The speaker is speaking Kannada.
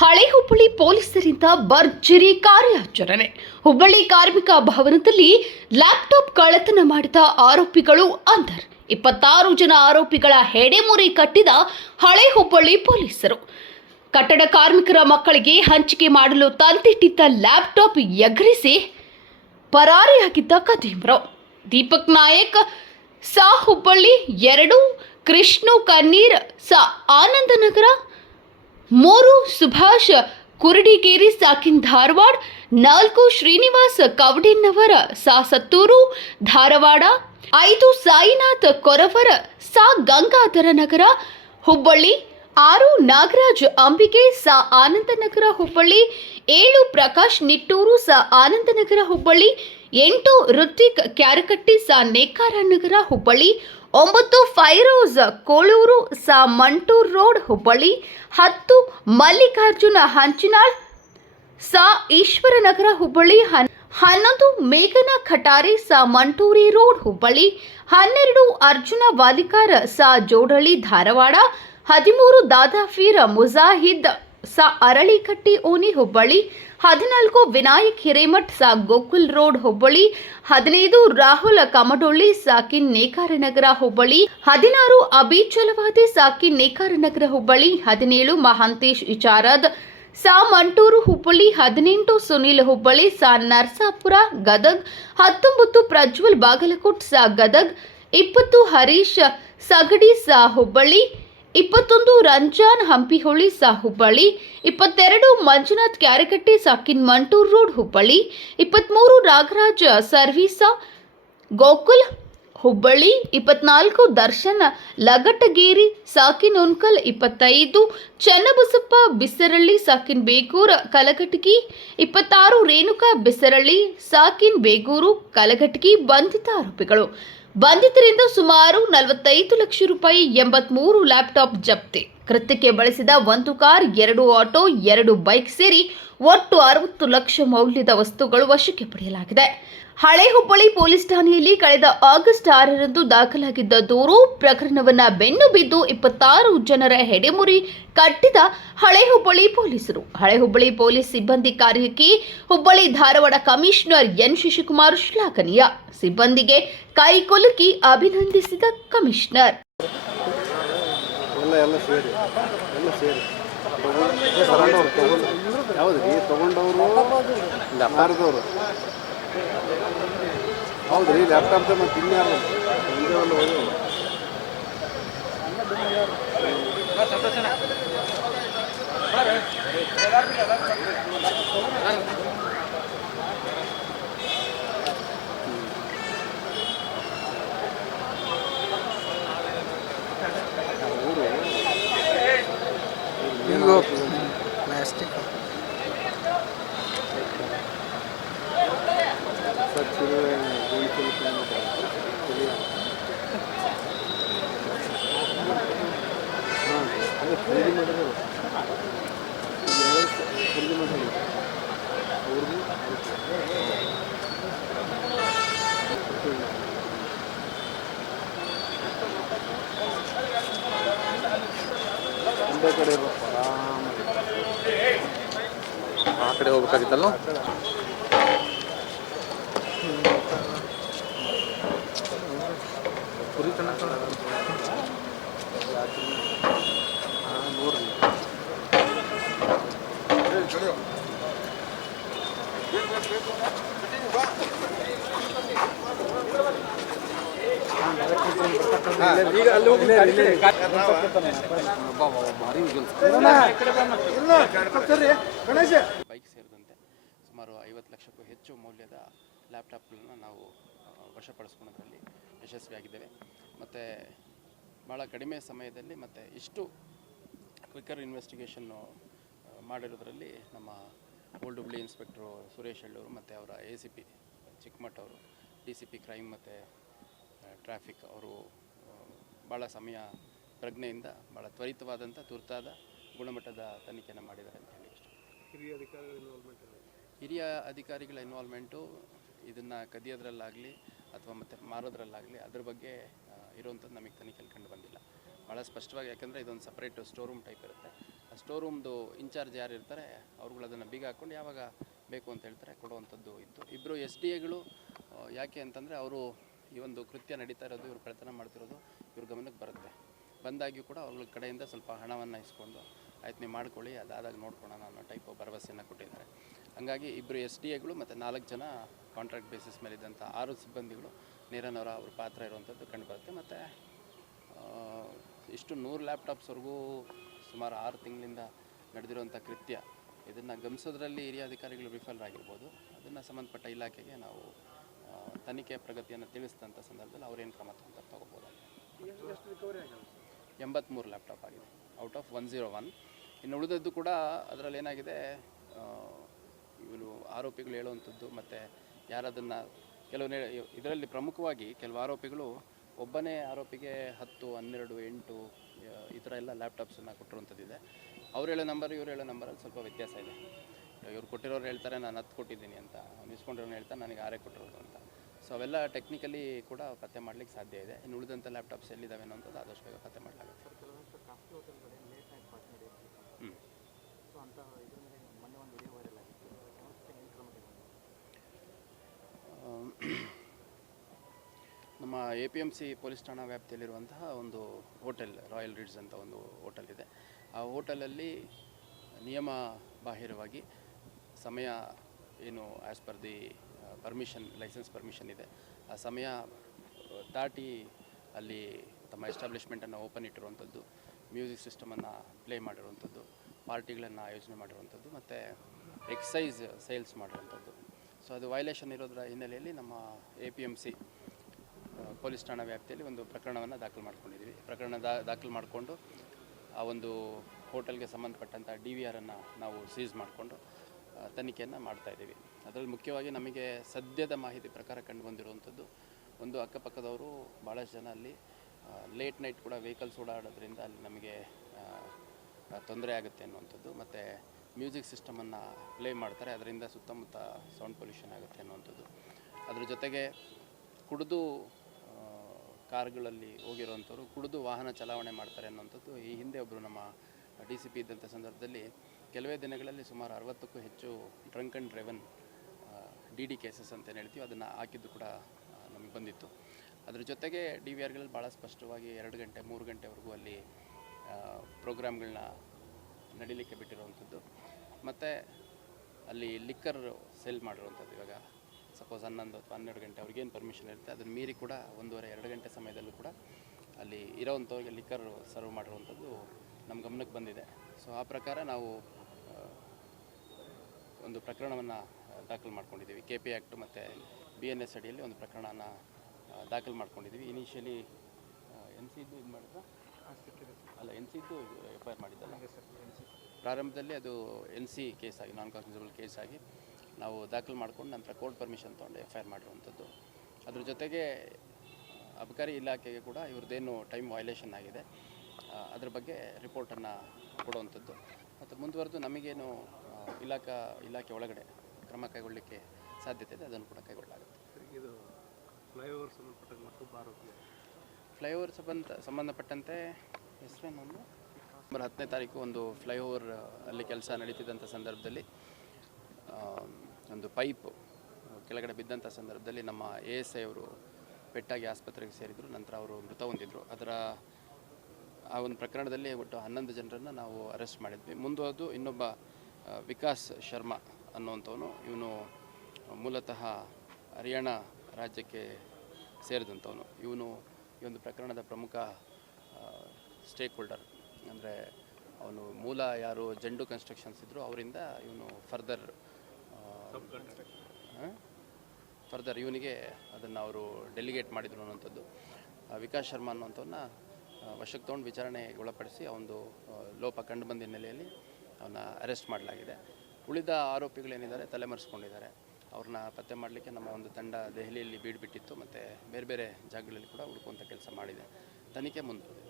ಹಳೆ ಹುಬ್ಬಳ್ಳಿ ಪೊಲೀಸರಿಂದ ಭರ್ಜರಿ ಕಾರ್ಯಾಚರಣೆ. ಹುಬ್ಬಳ್ಳಿ ಕಾರ್ಮಿಕ ಭವನದಲ್ಲಿ ಲ್ಯಾಪ್ಟಾಪ್ ಕಳ್ಳತನ ಮಾಡಿದ ಆರೋಪಿಗಳು ಅಂದರ್. 26 ಜನ ಆರೋಪಿಗಳ ಹೆಡೆಮುರಿ ಕಟ್ಟಿದ ಹಳೆ ಹುಬ್ಬಳ್ಳಿ ಪೊಲೀಸರು. ಕಟ್ಟಡ ಕಾರ್ಮಿಕರ ಮಕ್ಕಳಿಗೆ ಹಂಚಿಕೆ ಮಾಡಲು ತಂದಿಟ್ಟಿದ್ದ ಲ್ಯಾಪ್ಟಾಪ್ ಎಗರಿಸಿ ಪರಾರಿಯಾಗಿದ್ದ ಕದೀಮ್ರಾವ್. ದೀಪಕ್ ನಾಯಕ್ ಸಾ ಹುಬ್ಬಳ್ಳಿ 2, ಕೃಷ್ಣು ಕನ್ನೀರ್ ಸಾ ಆನಂದನಗರ 3, ಸುಭಾಷ್ ಕುರಡಿಗೇರಿ ಸಾಕಿನ್ ಧಾರವಾಡ 4, ಶ್ರೀನಿವಾಸ್ ಕವಡಿನ್ನವರ ಸಾ ಸತ್ತೂರು ಧಾರವಾಡ 5, ಸಾಯಿನಾಥ್ ಕೊರವರ ಸಾ ಗಂಗಾಧರ ನಗರ ಹುಬ್ಬಳ್ಳಿ 6, ನಾಗರಾಜ್ ಅಂಬಿಗೆ ಸಾ ಆನಂದನಗರ ಹುಬ್ಬಳ್ಳಿ 7, ಪ್ರಕಾಶ್ ನಿಟ್ಟೂರು ಸಾ ಆನಂದನಗರ ಹುಬ್ಬಳ್ಳಿ 8, ಋತ್ವಿಕ್ ಕ್ಯಾರಕಟ್ಟಿ ಸಾ ನೇಕಾರ ನಗರ ಹುಬ್ಬಳ್ಳಿ 9, ಫೈರೋಜ್ ಕೋಳೂರು ಸಾ ಮಂಟೂರ್ ರೋಡ್ ಹುಬ್ಬಳ್ಳಿ 10, ಮಲ್ಲಿಕಾರ್ಜುನ ಹಂಚಿನಾಳ್ ಸಾ ಈಶ್ವರನಗರ ಹುಬ್ಬಳ್ಳಿ 11, ಮೇಘನಾ ಖಟಾರೆ ಸಾ ಮಂಟೂರಿ ರೋಡ್ ಹುಬ್ಬಳ್ಳಿ 12, ಅರ್ಜುನ ವಾಲಿಕಾರ ಸಾ ಜೋಡಳ್ಳಿ ಧಾರವಾಡ 13, ದಾದಾಫೀರ್ ಮುಜಾಹಿದ್ ಸಾ ಅರಳಿಕಟ್ಟಿ ಓನಿ ಹುಬ್ಬಳ್ಳಿ 14, ವಿನಾಯಕ್ ಹಿರೇಮಠ್ ಸಾ ಗೋಕುಲ್ ರೋಡ್ ಹುಬ್ಬಳ್ಳಿ 15, ರಾಹುಲ್ ಕಮಡೊಳ್ಳಿ ಸಾಕಿನ್ ನೇಕಾರನಗರ ಹುಬ್ಬಳ್ಳಿ 16, ಅಬಿ ಚಲವಾದಿ ಸಾಕಿನ್ ನೇಕಾರನಗರ ಹುಬ್ಬಳ್ಳಿ 17, ಮಹಾಂತೇಶ್ ಇಚಾರದ್ ಸಾ ಮಂಟೂರು ಹುಬ್ಬಳ್ಳಿ 18, ಸುನಿಲ್ ಹುಬ್ಬಳ್ಳಿ ಸಾ ನರಸಾಪುರ ಗದಗ್ 19, ಪ್ರಜ್ವಲ್ ಬಾಗಲಕೋಟ್ ಸಾ ಗದಗ್ 20, ಹರೀಶ್ ಸಗಡಿ ಸಾ ಹುಬ್ಬಳ್ಳಿ 21, ರಂಜಾನ್ ಹಂಪಿಹೊಳಿ ಸಾ ಹುಬ್ಬಳ್ಳಿ 22, ಮಂಜುನಾಥ್ ಕ್ಯಾರಕಟ್ಟಿ ಸಾಕಿನ್ ಮಂಟೂರ್ ರೋಡ್ ಹುಬ್ಬಳ್ಳಿ 23, ನಾಗರಾಜ್ ಸರ್ವೀಸ ಗೋಕುಲ್ ಹುಬ್ಬಳ್ಳಿ 24, ದರ್ಶನ್ ಲಗಟಗೇರಿ ಸಾಕಿನ್ ಉನ್ಕಲ್ 25, ಚನ್ನಬಸಪ್ಪ ಬಿಸರಳ್ಳಿ ಸಾಕಿನ್ ಬೇಗೂರ್ ಕಲಘಟಗಿ 26, ರೇಣುಕಾ ಬಿಸರಳ್ಳಿ ಸಾಕಿನ್ ಬೇಗೂರು ಕಲಘಟಗಿ ಬಂಧಿತ ಆರೋಪಿಗಳು. ಬಂಧಿತರಿಂದ ಸುಮಾರು 45 ಲಕ್ಷ ರೂಪಾಯಿ 83 ಲ್ಯಾಪ್ಟಾಪ್ ಜಪ್ತಿ. ಕೃತ್ಯಕ್ಕೆ ಬಳಸಿದ 1 ಕಾರ್ 2 ಆಟೋ 2 ಬೈಕ್ ಸೇರಿ ಒಟ್ಟು 60 ಲಕ್ಷ ಮೌಲ್ಯದ ವಸ್ತುಗಳು ವಶಕ್ಕೆ ಪಡೆಯಲಾಗಿದೆ. ಹಳೆ ಹುಬ್ಬಳ್ಳಿ ಪೊಲೀಸ್ ಠಾಣೆಯಲ್ಲಿ ಕಳೆದ ಆಗಸ್ಟ್ 6ರಂದು ದಾಖಲಾಗಿದ್ದ ದೂರು ಪ್ರಕರಣವನ್ನ ಬೆನ್ನು ಬಿದ್ದು 26 ಜನರ ಹೆಡೆಮುರಿ ಕಟ್ಟಿದ ಹಳೆ ಹುಬ್ಬಳ್ಳಿ ಪೊಲೀಸರು. ಹಳೆ ಹುಬ್ಬಳ್ಳಿ ಪೊಲೀಸ್ ಸಿಬ್ಬಂದಿ ಕಾರ್ಯಕ್ಕೆ ಹುಬ್ಬಳ್ಳಿ ಧಾರವಾಡ ಕಮಿಷನರ್ ಎನ್ ಶಶಿಕುಮಾರ್ ಶ್ಲಾಘನೀಯ. ಸಿಬ್ಬಂದಿಗೆ ಕೈಕುಲುಕಿ ಅಭಿನಂದಿಸಿದ ಕಮಿಷನರ್. ಹೌದು ರೀ, ಲ್ಯಾಪ್ಟಾಪ್ ಮತ್ತು ಇನ್ಯಾರು ಪ್ಲಾಸ್ಟಿಕ್ ಕಡೆ ಆ ಕಡೆ ಹೋಗ್ಬೇಕಾಗಿತ್ತಲ್ಲ. ಪುರಿ ತನಕ ಬೈಕ್ ಸೇರಿದಂತೆ ಸುಮಾರು 50 ಲಕ್ಷಕ್ಕೂ ಹೆಚ್ಚು ಮೌಲ್ಯದ ಲ್ಯಾಪ್ಟಾಪ್ಗಳನ್ನು ನಾವು ವಶಪಡಿಸ್ಕೊಳ್ಳೋದ್ರಲ್ಲಿ ಯಶಸ್ವಿಯಾಗಿದ್ದೇವೆ. ಮತ್ತು ಭಾಳ ಕಡಿಮೆ ಸಮಯದಲ್ಲಿ ಮತ್ತು ಇಷ್ಟು ಕ್ವಿಕ್ಕರ್ ಇನ್ವೆಸ್ಟಿಗೇಷನ್ನು ಮಾಡಿರೋದ್ರಲ್ಲಿ ನಮ್ಮ ಓಲ್ಡ್ ಹುಬ್ಳಿ ಇನ್ಸ್ಪೆಕ್ಟ್ರು ಸುರೇಶ್ ಹಳ್ಳೂರು ಮತ್ತು ಅವರ ACP ಚಿಕ್ಕಮಠ ಅವರು, DCP ಕ್ರೈಮ್ ಮತ್ತು ಟ್ರಾಫಿಕ್ ಅವರು ಭಾಳ ಸಮಯ ಪ್ರಜ್ಞೆಯಿಂದ ಭಾಳ ತ್ವರಿತವಾದಂಥ ತುರ್ತಾದ ಗುಣಮಟ್ಟದ ತನಿಖೆಯನ್ನು ಮಾಡಿದ್ದಾರೆ ಅಂತ ಹೇಳಿ ಹಿರಿಯ ಅಧಿಕಾರಿಗಳ ಇನ್ವಾಲ್ವ್ಮೆಂಟು ಇದನ್ನು ಕದಿಯೋದ್ರಲ್ಲಾಗಲಿ ಅಥವಾ ಮತ್ತು ಮಾರೋದ್ರಲ್ಲಾಗಲಿ ಅದ್ರ ಬಗ್ಗೆ ಇರುವಂಥದ್ದು ನಮಗೆ ತನಿಖೆಯಲ್ಲಿ ಕಂಡು ಬಂದಿಲ್ಲ. ಭಾಳ ಸ್ಪಷ್ಟವಾಗಿ, ಯಾಕಂದರೆ ಇದೊಂದು ಸಪ್ರೇಟ್ ಸ್ಟೋರ್ ರೂಮ್ ಟೈಪ್ ಇರುತ್ತೆ. ಆ ಸ್ಟೋರ್ ರೂಮ್ದು ಇನ್ಚಾರ್ಜ್ ಯಾರು ಇರ್ತಾರೆ ಅವ್ರುಗಳು ಅದನ್ನು ಬೀಗ ಹಾಕ್ಕೊಂಡು ಯಾವಾಗ ಬೇಕು ಅಂತ ಹೇಳ್ತಾರೆ ಕೊಡುವಂಥದ್ದು ಇತ್ತು. ಇಬ್ಬರು SDAಗಳು ಯಾಕೆ ಅಂತಂದರೆ ಅವರು ಈ ಒಂದು ಕೃತ್ಯ ನಡೀತಾ ಇರೋದು, ಇವ್ರು ಕಳ್ಳತನ ಮಾಡ್ತಿರೋದು ಇವ್ರ ಗಮನಕ್ಕೆ ಬರುತ್ತೆ. ಬಂದಾಗ್ಯೂ ಕೂಡ ಅವ್ರ ಕಡೆಯಿಂದ ಸ್ವಲ್ಪ ಹಣವನ್ನು ಇಸ್ಕೊಂಡು ಆಯ್ತು ನೀವು ಮಾಡ್ಕೊಳ್ಳಿ, ಅದಾದಾಗ ನೋಡ್ಕೊಳ್ಳೋಣ ಅನ್ನೋ ಟೈಪ್ ಭರವಸೆಯನ್ನು ಕೊಟ್ಟಿದ್ದಾರೆ. ಹಾಗಾಗಿ ಇಬ್ಬರು SDAಗಳು ಮತ್ತು 4 ಜನ ಕಾಂಟ್ರಾಕ್ಟ್ ಬೇಸಿಸ್ ಮೇಲಿದ್ದಂಥ 6 ಸಿಬ್ಬಂದಿಗಳು ನೇರನವರ ಅವ್ರ ಪಾತ್ರ ಇರುವಂಥದ್ದು ಕಂಡುಬರುತ್ತೆ. ಮತ್ತು ಇಷ್ಟು 100 ಲ್ಯಾಪ್ಟಾಪ್ಸ್ವರೆಗೂ ಸುಮಾರು 6 ತಿಂಗಳಿಂದ ನಡೆದಿರುವಂಥ ಕೃತ್ಯ, ಇದನ್ನು ಗಮನಿಸೋದ್ರಲ್ಲಿ ಹಿರಿಯ ಅಧಿಕಾರಿಗಳು ವಿಫಲರಾಗಿರ್ಬೋದು. ಅದನ್ನು ಸಂಬಂಧಪಟ್ಟ ಇಲಾಖೆಗೆ ನಾವು ತನಿಖೆ ಪ್ರಗತಿಯನ್ನು ತಿಳಿಸಿದಂಥ ಸಂದರ್ಭದಲ್ಲಿ ಅವ್ರೇನು ಕ್ರಮ ತಗೋಬೋದಾಗಿದೆ. 83 ಲ್ಯಾಪ್ಟಾಪ್ ಆಗಿದೆ ಔಟ್ ಆಫ್ 101. ಇನ್ನು ಉಳಿದದ್ದು ಕೂಡ ಅದರಲ್ಲಿ ಏನಾಗಿದೆ, ಇವನು ಆರೋಪಿಗಳು ಹೇಳುವಂಥದ್ದು ಮತ್ತು ಯಾರದನ್ನು ಕೆಲವು ಇದರಲ್ಲಿ ಪ್ರಮುಖವಾಗಿ ಕೆಲವು ಆರೋಪಿಗಳು ಒಬ್ಬನೇ ಆರೋಪಿಗೆ 10, 12, 8 ಈ ಥರ ಎಲ್ಲ ಲ್ಯಾಪ್ಟಾಪ್ಸನ್ನು ಕೊಟ್ಟಿರುವಂಥದ್ದಿದೆ. ಅವ್ರು ಹೇಳೋ ನಂಬರ್ ಇವ್ರು ಹೇಳೋ ನಂಬರಲ್ಲಿ ಸ್ವಲ್ಪ ವ್ಯತ್ಯಾಸ ಇದೆ. ಇವ್ರು ಕೊಟ್ಟಿರೋರು ಹೇಳ್ತಾರೆ ನಾನು 10 ಕೊಟ್ಟಿದ್ದೀನಿ ಅಂತ, ಅವ್ನು ಇಸ್ಕೊಂಡಿರೋನು ಹೇಳ್ತಾರೆ ನನಗೆ 6 ಕೊಟ್ಟಿರೋದು ಅಂತ. ಸೊ ಅವೆಲ್ಲ ಟೆಕ್ನಿಕಲಿ ಕೂಡ ಪತ್ತೆ ಮಾಡಲಿಕ್ಕೆ ಸಾಧ್ಯ ಇದೆ. ಇನ್ನು ಉಳಿದಂಥ ಲ್ಯಾಪ್ಟಾಪ್ಸ್ ಎಲ್ಲಿದ್ದಾವೆ ಅನ್ನೋಂಥದ್ದು ಆದಷ್ಟು ಬೇಗ ಪತ್ತೆ ಮಾಡಲಾಗುತ್ತೆ. ನಮ್ಮ APMC ಪೊಲೀಸ್ ಠಾಣಾ ವ್ಯಾಪ್ತಿಯಲ್ಲಿರುವಂತಹ ಒಂದು ಹೋಟೆಲ್, ರಾಯಲ್ ರಿಡ್ಸ್ ಅಂತ ಒಂದು ಹೋಟೆಲ್ ಇದೆ. ಆ ಹೋಟೆಲಲ್ಲಿ ನಿಯಮ ಬಾಹಿರವಾಗಿ ಸಮಯ ಏನು as per the permission, licence permission ಇದೆ, ಆ ಸಮಯ ದಾಟಿ ಅಲ್ಲಿ ತಮ್ಮ ಎಸ್ಟಾಬ್ಲಿಷ್ಮೆಂಟನ್ನು ಓಪನ್ ಇಟ್ಟಿರುವಂಥದ್ದು, ಮ್ಯೂಸಿಕ್ ಸಿಸ್ಟಮನ್ನು ಪ್ಲೇ ಮಾಡಿರುವಂಥದ್ದು, ಪಾರ್ಟಿಗಳನ್ನು ಆಯೋಜನೆ ಮಾಡಿರುವಂಥದ್ದು ಮತ್ತು ಎಕ್ಸೈಸ್ ಸೇಲ್ಸ್ ಮಾಡಿರುವಂಥದ್ದು. ಸೊ ಅದು ವೈಲೇಷನ್ ಇರೋದರ ಹಿನ್ನೆಲೆಯಲ್ಲಿ ನಮ್ಮ APMC ಪೊಲೀಸ್ ಠಾಣಾ ವ್ಯಾಪ್ತಿಯಲ್ಲಿ ಒಂದು ಪ್ರಕರಣವನ್ನು ದಾಖಲು ಮಾಡ್ಕೊಂಡಿದ್ದೀವಿ. ಪ್ರಕರಣ ದಾಖಲು ಮಾಡಿಕೊಂಡು ಆ ಒಂದು ಹೋಟೆಲ್ಗೆ ಸಂಬಂಧಪಟ್ಟಂಥ DVRನ್ನು ನಾವು ಸೀಸ್ ಮಾಡಿಕೊಂಡು ತನಿಖೆಯನ್ನು ಮಾಡ್ತಾಯಿದ್ದೀವಿ. ಅದರಲ್ಲಿ ಮುಖ್ಯವಾಗಿ ನಮಗೆ ಸದ್ಯದ ಮಾಹಿತಿ ಪ್ರಕಾರ ಕಂಡು ಬಂದಿರುವಂಥದ್ದು, ಒಂದು ಅಕ್ಕಪಕ್ಕದವರು ಭಾಳಷ್ಟು ಜನ ಅಲ್ಲಿ ಲೇಟ್ ನೈಟ್ ಕೂಡ ವೆಹಿಕಲ್ಸ್ ಓಡಾಡೋದ್ರಿಂದ ಅಲ್ಲಿ ನಮಗೆ ತೊಂದರೆ ಆಗುತ್ತೆ ಅನ್ನುವಂಥದ್ದು, ಮತ್ತು ಮ್ಯೂಸಿಕ್ ಸಿಸ್ಟಮನ್ನು ಪ್ಲೇ ಮಾಡ್ತಾರೆ, ಅದರಿಂದ ಸುತ್ತಮುತ್ತ ಸೌಂಡ್ ಪೊಲ್ಯೂಷನ್ ಆಗುತ್ತೆ ಅನ್ನುವಂಥದ್ದು. ಅದ್ರ ಜೊತೆಗೆ ಕುಡಿದು ಕಾರ್ಗಳಲ್ಲಿ ಹೋಗಿರೋವಂಥವ್ರು ಕುಡಿದು ವಾಹನ ಚಲಾವಣೆ ಮಾಡ್ತಾರೆ ಅನ್ನೋಂಥದ್ದು. ಈ ಹಿಂದೆ ಒಬ್ಬರು ನಮ್ಮ DCP ಇದ್ದಂಥ ಸಂದರ್ಭದಲ್ಲಿ ಕೆಲವೇ ದಿನಗಳಲ್ಲಿ ಸುಮಾರು 60ಕ್ಕೂ ಹೆಚ್ಚು drunk and driven DD cases ಅಂತ ಹೇಳ್ತೀವಿ, ಅದನ್ನು ಹಾಕಿದ್ದು ಕೂಡ ನಮಗೆ ಬಂದಿತ್ತು. ಅದ್ರ ಜೊತೆಗೆ DVRಗಳಲ್ಲಿ ಭಾಳ ಸ್ಪಷ್ಟವಾಗಿ 2 ಗಂಟೆ 3 ಗಂಟೆವರೆಗೂ ಅಲ್ಲಿ ಪ್ರೋಗ್ರಾಮ್ಗಳನ್ನ ನಡೀಲಿಕ್ಕೆ ಬಿಟ್ಟಿರುವಂಥದ್ದು, ಮತ್ತು ಅಲ್ಲಿ ಲಿಕ್ಕರ್ ಸೆಲ್ ಮಾಡಿರುವಂಥದ್ದು. ಇವಾಗ ಸಪೋಸ್ 11 ಅಥವಾ 12 ಗಂಟೆ ಅವ್ರಿಗೇನು ಪರ್ಮಿಷನ್ ಇರುತ್ತೆ ಅದನ್ನು ಮೀರಿ ಕೂಡ 1.5-2 ಗಂಟೆ ಸಮಯದಲ್ಲೂ ಕೂಡ ಅಲ್ಲಿ ಇರೋವಂಥವ್ರಿಗೆ ಲಿಕ್ಕರ್ ಸರ್ವ್ ಮಾಡಿರುವಂಥದ್ದು ನಮ್ಮ ಗಮನಕ್ಕೆ ಬಂದಿದೆ. ಸೊ ಆ ಪ್ರಕಾರ ನಾವು ಒಂದು ಪ್ರಕರಣವನ್ನು ದಾಖಲು ಮಾಡ್ಕೊಂಡಿದ್ದೀವಿ. KP ಆ್ಯಕ್ಟ್ ಮತ್ತು BNS ಅಡಿಯಲ್ಲಿ ಒಂದು ಪ್ರಕರಣನ ದಾಖಲು ಮಾಡ್ಕೊಂಡಿದ್ದೀವಿ. ಇನಿಷಿಯಲಿ NC ಇದ್ದು ಇದು ಮಾಡಿದ್ರೆ ಅಲ್ಲ, NC ಇದ್ದು FIR ಮಾಡಿದ್ದಲ್ಲ, ಪ್ರಾರಂಭದಲ್ಲಿ ಅದು NC ಕೇಸ್ ಆಗಿ ನಾನ್ ಕಾಗ್ನಿಸಬಲ್ ಕೇಸ್ ಆಗಿ ನಾವು ದಾಖಲು ಮಾಡ್ಕೊಂಡು ನಂತರ ಕೋರ್ಟ್ ಪರ್ಮಿಷನ್ ತೊಗೊಂಡು FIR ಮಾಡಿರುವಂಥದ್ದು. ಅದ್ರ ಜೊತೆಗೆ ಅಬಕಾರಿ ಇಲಾಖೆಗೆ ಕೂಡ ಇವ್ರದ್ದೇನು ಟೈಮ್ ವೈಲೇಷನ್ ಆಗಿದೆ ಅದ್ರ ಬಗ್ಗೆ ರಿಪೋರ್ಟನ್ನು ಕೊಡುವಂಥದ್ದು, ಮತ್ತು ಮುಂದುವರೆದು ನಮಗೇನು ಇಲಾಖೆ ಒಳಗಡೆ ಕ್ರಮ ಕೈಗೊಳ್ಳಲಿಕ್ಕೆ ಸಾಧ್ಯತೆ ಇದೆ ಅದನ್ನು ಕೂಡ ಕೈಗೊಳ್ಳಲಾಗುತ್ತೆ. ಇದು ಫ್ಲೈಓವರ್ ಸಂಬಂಧಪಟ್ಟ ಮತ್ತೊಬ್ಬ ಆರೋಪಿ, ಫ್ಲೈಓವರ್ ಸಂಬಂಧಪಟ್ಟಂತೆ ಹೆಸರೇನೊಂದು ನವೆಂಬರ್ 10ನೇ ತಾರೀಕು ಒಂದು ಫ್ಲೈಓವರ್ ಅಲ್ಲಿ ಕೆಲಸ ನಡೀತಿದ್ದಂಥ ಸಂದರ್ಭದಲ್ಲಿ ಒಂದು ಪೈಪ್ ಕೆಳಗಡೆ ಬಿದ್ದಂಥ ಸಂದರ್ಭದಲ್ಲಿ ನಮ್ಮ ASI ಅವರು ಪೆಟ್ಟಾಗಿ ಆಸ್ಪತ್ರೆಗೆ ಸೇರಿದರು. ನಂತರ ಅವರು ಮೃತ ಹೊಂದಿದ್ರು. ಆ ಒಂದು ಪ್ರಕರಣದಲ್ಲಿ ಒಟ್ಟು 11 ಜನರನ್ನು ನಾವು ಅರೆಸ್ಟ್ ಮಾಡಿದ್ವಿ. ಮುಂದುವರೆದು ಇನ್ನೊಬ್ಬ ವಿಕಾಸ್ ಶರ್ಮಾ ಅನ್ನುವಂಥವನು, ಇವನು ಮೂಲತಃ ಹರಿಯಾಣ ರಾಜ್ಯಕ್ಕೆ ಸೇರಿದಂಥವನು. ಇವನು ಈ ಒಂದು ಪ್ರಕರಣದ ಪ್ರಮುಖ ಸ್ಟೇಕ್ ಹೋಲ್ಡರ್, ಅಂದರೆ ಅವನು ಮೂಲ ಯಾರು ಜಂಡು ಕನ್ಸ್ಟ್ರಕ್ಷನ್ಸ್ ಇದ್ದರು ಅವರಿಂದ ಇವನು ಫರ್ದರ್ ಇವನಿಗೆ ಅದನ್ನು ಅವರು ಡೆಲಿಗೇಟ್ ಮಾಡಿದರು ಅನ್ನೋಂಥದ್ದು. ವಿಕಾಸ್ ಶರ್ಮಾ ಅನ್ನೋಂಥವನ್ನ ವಶಕ್ಕೆ ತೊಗೊಂಡು ವಿಚಾರಣೆಗೆ ಒಳಪಡಿಸಿ ಅವನು ಲೋಪ ಕಂಡು ಬಂದ ಹಿನ್ನೆಲೆಯಲ್ಲಿ ಅವನ್ನ ಅರೆಸ್ಟ್ ಮಾಡಲಾಗಿದೆ. ಉಳಿದ ಆರೋಪಿಗಳೇನಿದ್ದಾರೆ ತಲೆಮರೆಸ್ಕೊಂಡಿದ್ದಾರೆ. ಅವ್ರನ್ನ ಪತ್ತೆ ಮಾಡಲಿಕ್ಕೆ ನಮ್ಮ ಒಂದು ತಂಡ ದೆಹಲಿಯಲ್ಲಿ ಬೀಡು ಬಿಟ್ಟಿತ್ತು ಮತ್ತು ಬೇರೆ ಬೇರೆ ಜಾಗಗಳಲ್ಲಿ ಕೂಡ ಹುಡುಕುವಂಥ ಕೆಲಸ ಮಾಡಿದೆ. ತನಿಖೆ ಮುಂದುವರೆದಿದೆ.